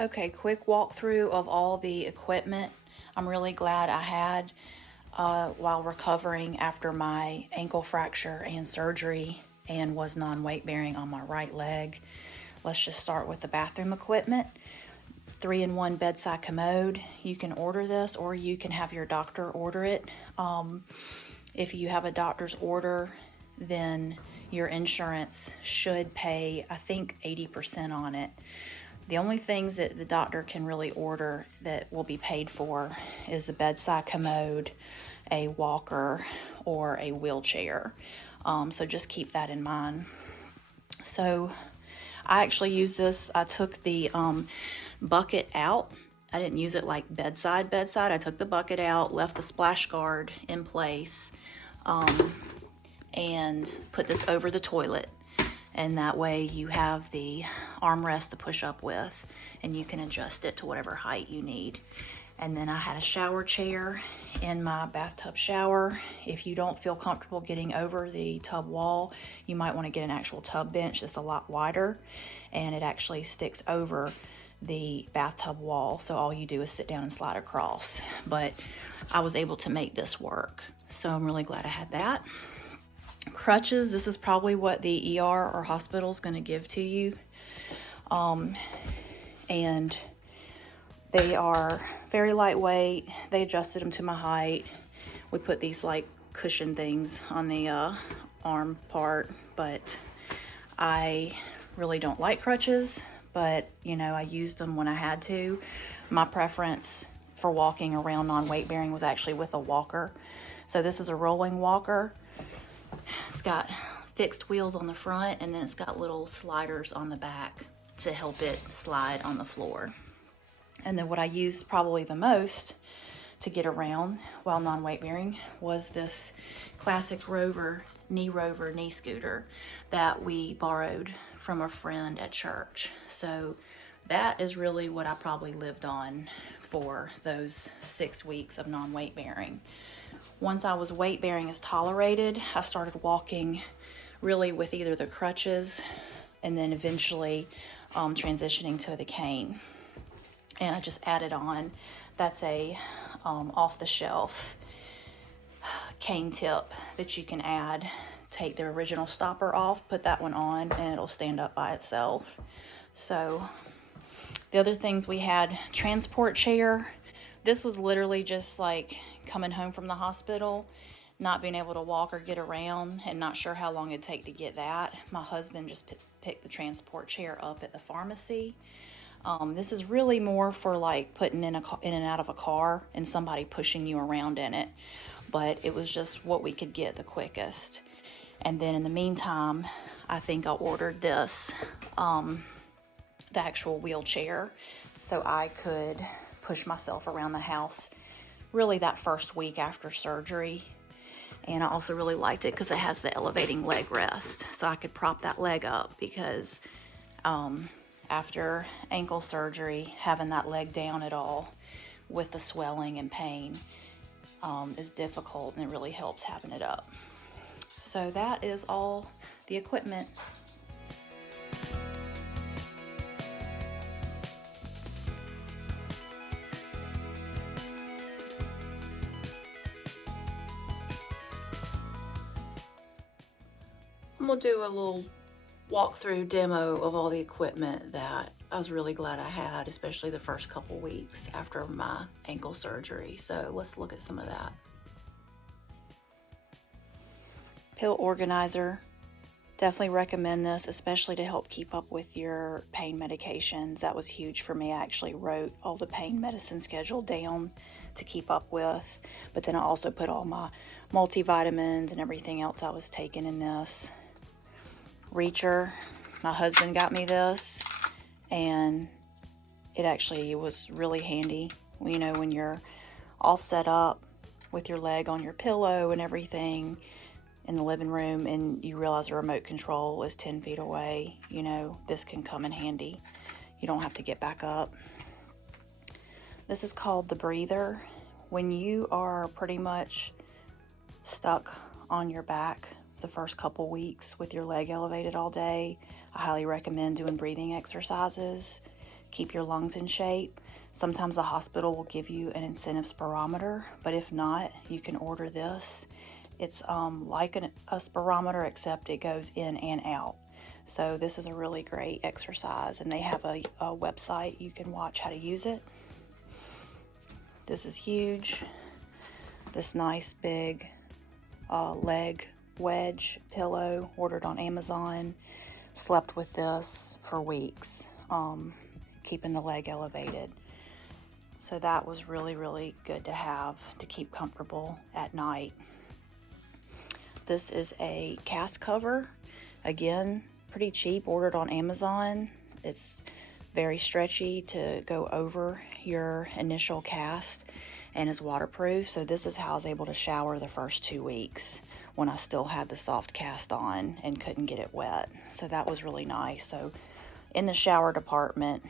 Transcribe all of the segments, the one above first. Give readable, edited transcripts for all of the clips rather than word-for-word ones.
Okay, quick walkthrough of all the equipment I'm really glad I had while recovering after my ankle fracture and surgery and was non-weight bearing on my right leg. Let's just start with the bathroom equipment. 3-in-1 bedside commode. You can order this or you can have your doctor order it. If you have a doctor's order, then your insurance should pay, I think, 80% on it. The only things that the doctor can really order that will be paid for is the bedside commode, a walker, or a wheelchair. So just keep that in mind. So I actually use this. I took the bucket out. I didn't use it like bedside. I took the bucket out, left the splash guard in place, and put this over the toilet. And that way you have the armrest to push up with, and you can adjust it to whatever height you need. And then I had a shower chair in my bathtub shower. If you don't feel comfortable getting over the tub wall, you might want to get an actual tub bench that's a lot wider, and it actually sticks over the bathtub wall. So all you do is sit down and slide across. But I was able to make this work. So I'm really glad I had that. Crutches, this is probably what the ER or hospital is going to give to you. And they are very lightweight. They adjusted them to my height. We put these like cushion things on the arm part, but I really don't like crutches, but you know, I used them when I had to. My preference for walking around non-weight bearing was actually with a walker. So this is a rolling walker. It's got fixed wheels on the front, and then it's got little sliders on the back to help it slide on the floor. And then what I used probably the most to get around while non-weight bearing was this classic Rover knee scooter that we borrowed from a friend at church. So that is really what I probably lived on for those 6 weeks of non-weight bearing. Once I was weight bearing as tolerated, I started walking really with either the crutches and then eventually transitioning to the cane. And I just added on, that's a off-the-shelf cane tip that you can add. Take the original stopper off, put that one on, and it'll stand up by itself. So the other things we had, transport chair. This was literally just like coming home from the hospital, not being able to walk or get around, and not sure how long it'd take to get that. My husband just picked the transport chair up at the pharmacy. This is really more for like putting in and out of a car and somebody pushing you around in it, but it was just what we could get the quickest. And then in the meantime, I think I ordered this, the actual wheelchair, so I could push myself around the house really that first week after surgery. And I also really liked it because it has the elevating leg rest, so I could prop that leg up, because after ankle surgery, having that leg down at all with the swelling and pain is difficult, and it really helps having it up. So that is all the equipment. I'm gonna do a little walkthrough demo of all the equipment that I was really glad I had, especially the first couple weeks after my ankle surgery. So let's look at some of that. Pill organizer. Definitely recommend this, especially to help keep up with your pain medications. That was huge for me. I actually wrote all the pain medicine schedule down to keep up with, but then I also put all my multivitamins and everything else I was taking in this. Reacher, my husband got me this, and it actually was really handy. You know, when you're all set up with your leg on your pillow and everything in the living room, and you realize the remote control is 10 feet away, you know, this can come in handy. You don't have to get back up. This is called the breather. When you are pretty much stuck on your back the first couple weeks with your leg elevated all day, I highly recommend doing breathing exercises, keep your lungs in shape. Sometimes the hospital will give you an incentive spirometer, but if not, you can order this. It's like a spirometer, except it goes in and out. So this is a really great exercise, and they have a website you can watch how to use it. This is huge. This nice big leg wedge pillow, ordered on Amazon. Slept with this for weeks, keeping the leg elevated. So that was really, really good to have to keep comfortable at night. This is a cast cover. Again, pretty cheap, ordered on Amazon. It's very stretchy to go over your initial cast and is waterproof. So this is how I was able to shower the first 2 weeks when I still had the soft cast on and couldn't get it wet. So that was really nice. So in the shower department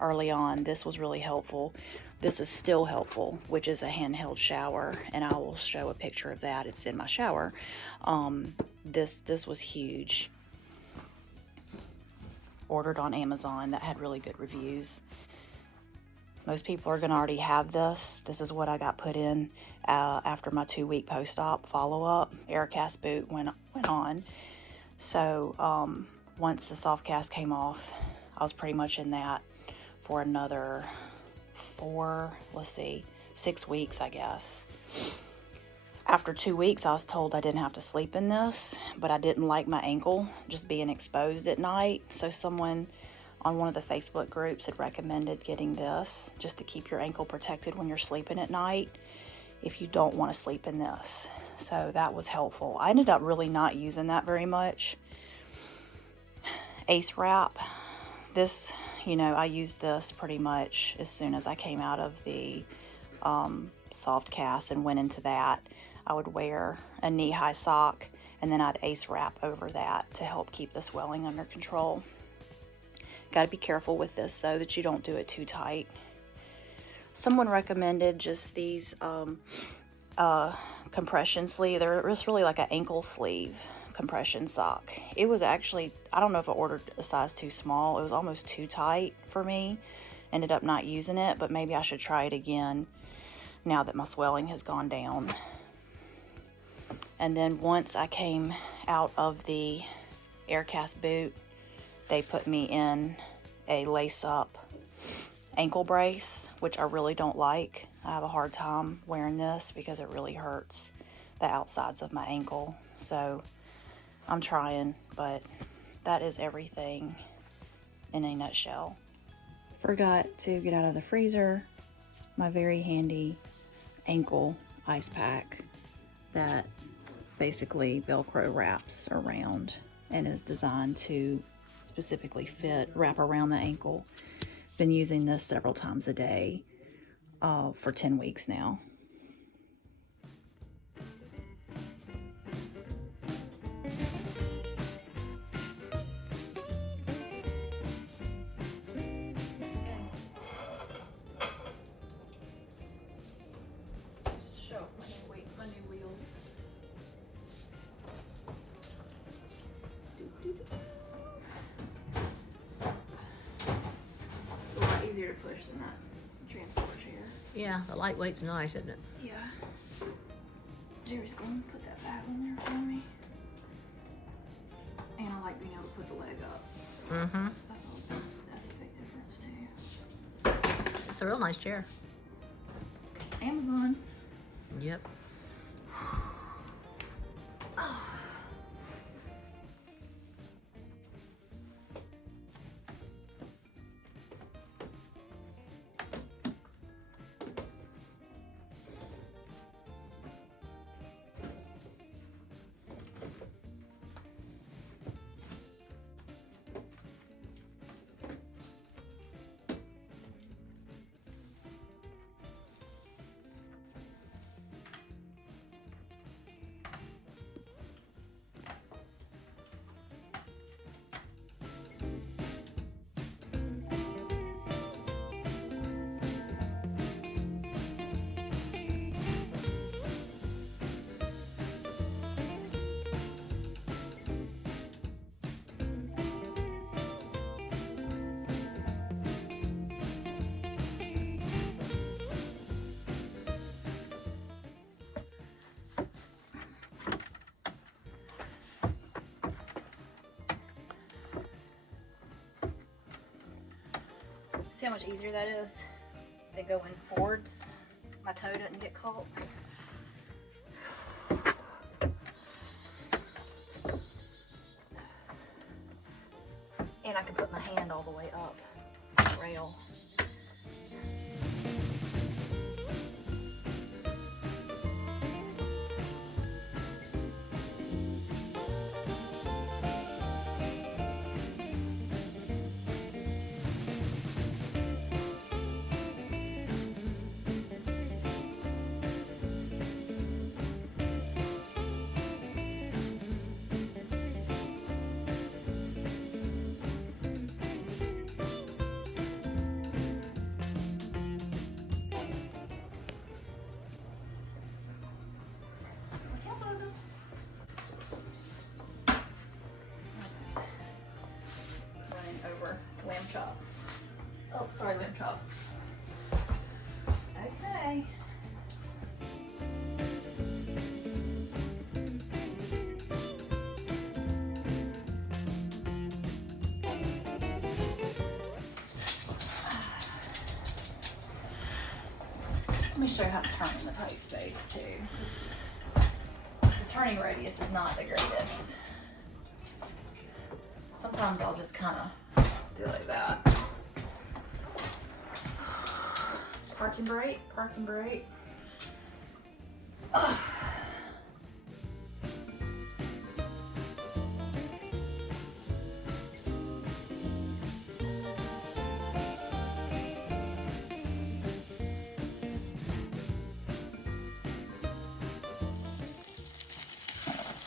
early on, this was really helpful. This is still helpful, which is a handheld shower, and I will show a picture of that. It's in my shower. This was huge. Ordered on Amazon. That had really good reviews. Most people are going to already have this. This is what I got put in after my 2-week post-op follow-up. Aircast Boot went on. So once the soft cast came off, I was pretty much in that for another 6 weeks, I guess. After 2 weeks, I was told I didn't have to sleep in this, but I didn't like my ankle just being exposed at night. So someone on one of the Facebook groups had recommended getting this just to keep your ankle protected when you're sleeping at night if you don't want to sleep in this. So that was helpful. I ended up really not using that very much. Ace wrap. This, I used this pretty much as soon as I came out of the soft cast and went into that. I would wear a knee-high sock, and then I'd ace wrap over that to help keep the swelling under control. Got to be careful with this, though, that you don't do it too tight. Someone recommended just these compression sleeve. They're just really like an ankle sleeve compression sock. It was actually, I don't know if I ordered a size too small. It was almost too tight for me. Ended up not using it, but maybe I should try it again now that my swelling has gone down. And then once I came out of the Aircast Boot, they put me in a lace up ankle brace, which I really don't like. I have a hard time wearing this because it really hurts the outsides of my ankle. So I'm trying, but that is everything in a nutshell. Forgot to get out of the freezer my very handy ankle ice pack that basically Velcro wraps around and is designed to specifically wrap around the ankle. Been using this several times a day for 10 weeks now. My new wheels. It's a lot easier to push than that transport chair. Yeah, the lightweight's nice, isn't it? Yeah. Jerry's going to put that bag on there for me. And I like being able to put the leg up. So that's a big difference too. It's a real nice chair. Amazon. Yep. how much easier that is than going forwards? My toe doesn't get caught. And I can put my hand all the way up the rail. Lamb chop. Oh, sorry, lamb chop. Okay. Let me show you how to turn in the tight space too. The turning radius is not the greatest. Sometimes I'll just kind of do like that. Parking brake, parking brake. All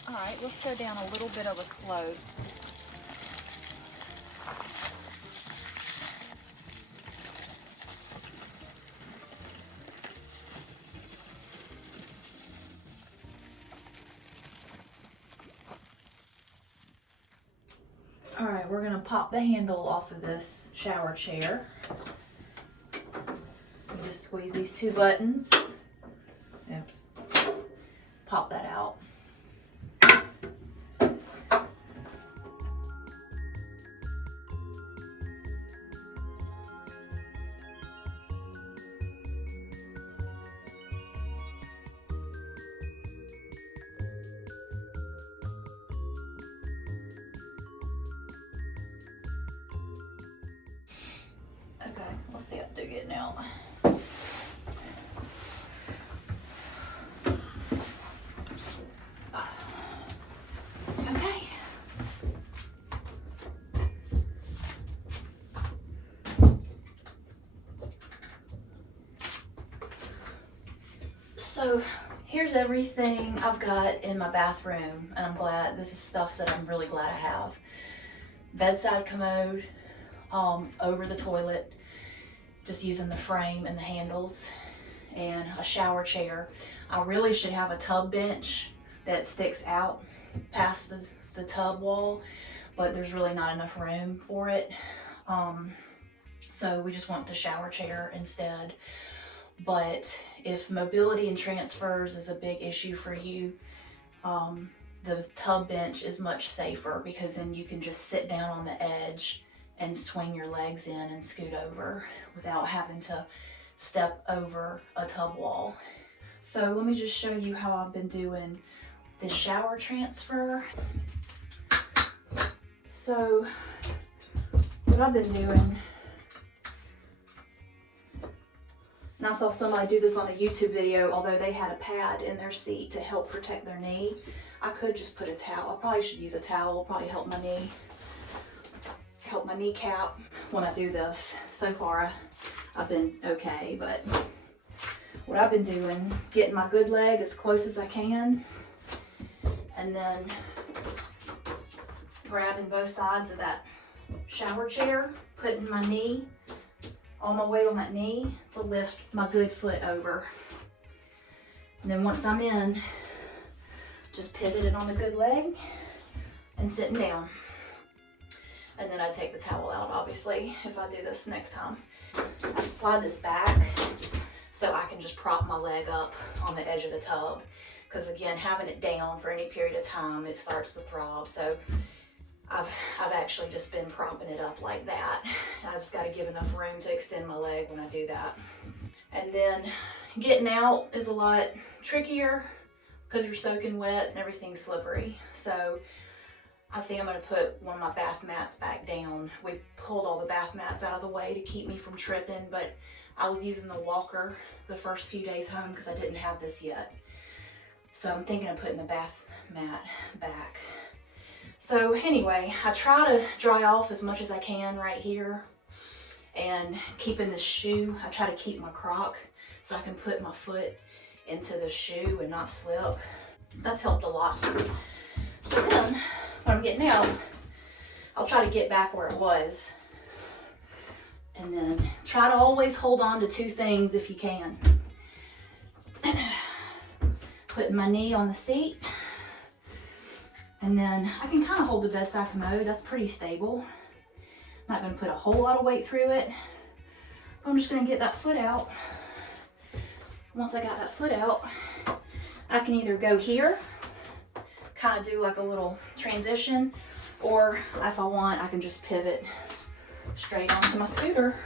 right, let's go down a little bit of a slope. All right, we're gonna pop the handle off of this shower chair. You just squeeze these two buttons. Oops. Pop that out. Okay, let's see how to do getting out. Okay. So here's everything I've got in my bathroom, and I'm glad this is stuff that I'm really glad I have. Bedside commode, over the toilet, just using the frame and the handles, and a shower chair. I really should have a tub bench that sticks out past the tub wall, but there's really not enough room for it. So we just want the shower chair instead. But if mobility and transfers is a big issue for you, the tub bench is much safer, because then you can just sit down on the edge and swing your legs in and scoot over without having to step over a tub wall. So let me just show you how I've been doing the shower transfer. So what I've been doing, and I saw somebody do this on a YouTube video, although they had a pad in their seat to help protect their knee. I could just put a towel. I probably should use a towel. It'll probably help my knee, help my kneecap when I do this. So far I've been okay, but what I've been doing, getting my good leg as close as I can, and then grabbing both sides of that shower chair, putting my knee, all my weight on that knee to lift my good foot over. And then once I'm in, just pivot it on the good leg and sitting down. And then I take the towel out, obviously, if I do this next time. I slide this back so I can just prop my leg up on the edge of the tub. Because again, having it down for any period of time, it starts to throb. So I've actually just been propping it up like that. I just got to give enough room to extend my leg when I do that. And then getting out is a lot trickier because you're soaking wet and everything's slippery. So I think I'm going to put one of my bath mats back down. We pulled all the bath mats out of the way to keep me from tripping, but I was using the walker the first few days home because I didn't have this yet. So I'm thinking of putting the bath mat back. So anyway, I try to dry off as much as I can right here, and keeping this shoe, I try to keep my croc so I can put my foot into the shoe and not slip. That's helped a lot. So then when I'm getting out, I'll try to get back where it was, and then try to always hold on to two things if you can. Putting my knee on the seat, and then I can kind of hold the bedside commode. That's pretty stable. I'm not going to put a whole lot of weight through it. I'm just going to get that foot out. Once I got that foot out, I can either go here, kind of do like a little transition, or if I want, I can just pivot straight onto my scooter.